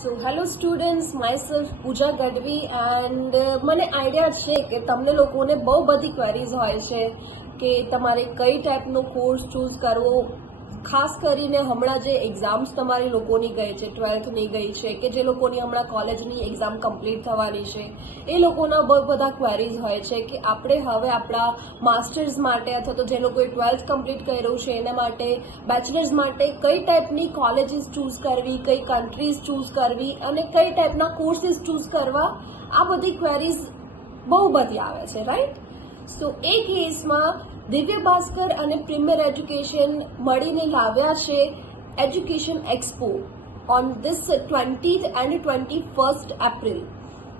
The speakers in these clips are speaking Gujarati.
So hello students, myself Pooja Gadvi and મને આઈડિયા છે કે તમને લોકોને બહુ બધી ક્વેરીઝ હોય છે કે તમારે કઈ ટાઈપનો કોર્સ ચૂઝ કરવો, ખાસ કરીને હમણાં જે એક્ઝામ્સ તમારી લોકોની ગઈ છે, 12thની ગઈ છે કે જે લોકોની હમણાં કોલેજની એક્ઝામ કમ્પ્લીટ થવાની છે, એ લોકોના બહુ બધા ક્વેરીઝ હોય છે કે આપણે હવે આપણા માસ્ટર્સ માટે અથવા તો જે લોકોએ 12th કમ્પ્લીટ કર્યું છે એના માટે, બેચલર્સ માટે કઈ ટાઈપની કોલેજીસ ચૂઝ કરવી, કઈ કન્ટ્રીઝ ચૂઝ કરવી અને કઈ ટાઈપના કોર્સીસ ચૂઝ કરવા, આ બધી ક્વેરીઝ બહુ બધી આવે છે, રાઈટ? સો એ કેસમાં દિવ્ય ભાસ્કર અને પ્રીમિયર એજ્યુકેશન મળીને લાવ્યા છે education expo on this 20th and 21st April,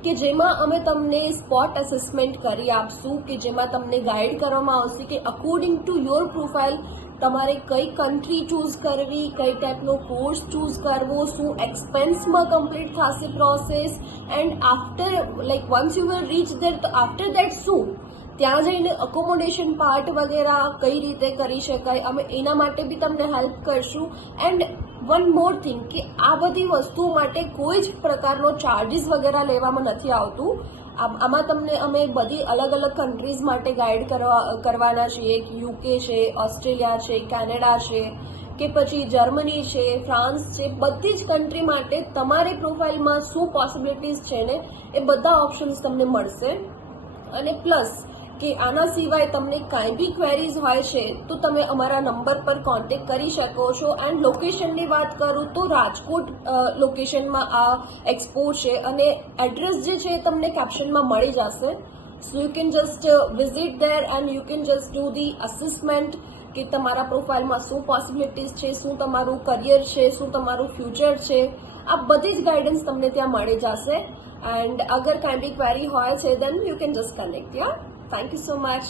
કે જેમાં અમે તમને સ્પોટ એસેસમેન્ટ કરી આપશું, કે જેમાં તમને ગાઈડ કરવામાં આવશે કે અકોર્ડિંગ ટુ યોર પ્રોફાઇલ તમારે કઈ કન્ટ્રી ચૂઝ કરવી, કઈ ટાઈપનો કોર્સ ચૂઝ કરવો, શું એક્સપેન્સમાં કમ્પ્લીટ થશે process, and after like once you will rich there, તો આફ્ટર દેટ શું ત્યાં જઈને અકોમોડેશન પાર્ટ વગેરે કઈ રીતે કરી શકાય, અમે એના માટે બી તમને હેલ્પ કરશું. એન્ડ વન મોર થિંગ કે આ બધી વસ્તુઓ માટે કોઈ જ પ્રકારનો ચાર્જીસ વગેરે લેવામાં નથી આવતું. આમાં તમને અમે બધી અલગ અલગ કન્ટ્રીઝ માટે ગાઈડ કરવાના છીએ. યુકે છે, ઓસ્ટ્રેલિયા છે, કેનેડા છે, કે પછી જર્મની છે, ફ્રાન્સ છે, બધી જ કન્ટ્રી માટે તમારી પ્રોફાઇલમાં શું પોસિબિલિટીઝ છે ને એ બધા ઓપ્શન્સ તમને મળશે. અને પ્લસ કે આના સિવાય તમને કાંઈ બી ક્વેરીઝ હોય છે તો તમે અમારા નંબર પર કોન્ટેક્ટ કરી શકો છો. એન્ડ લોકેશનની વાત કરું તો રાજકોટ લોકેશનમાં આ એક્સપો છે અને એડ્રેસ જે છે એ તમને કેપ્શનમાં મળી જશે. So you can just visit there and you can just do the assessment કે તમારા પ્રોફાઇલમાં શું પોસિબિલિટીઝ છે, શું તમારું કરિયર છે, શું તમારું ફ્યુચર છે, આ બધી જ ગાઈડન્સ તમને ત્યાં મળી જશે. એન્ડ અગર કાંઈ બી ક્વેરી હોય છે then you can just connect. Yeah, thank you so much.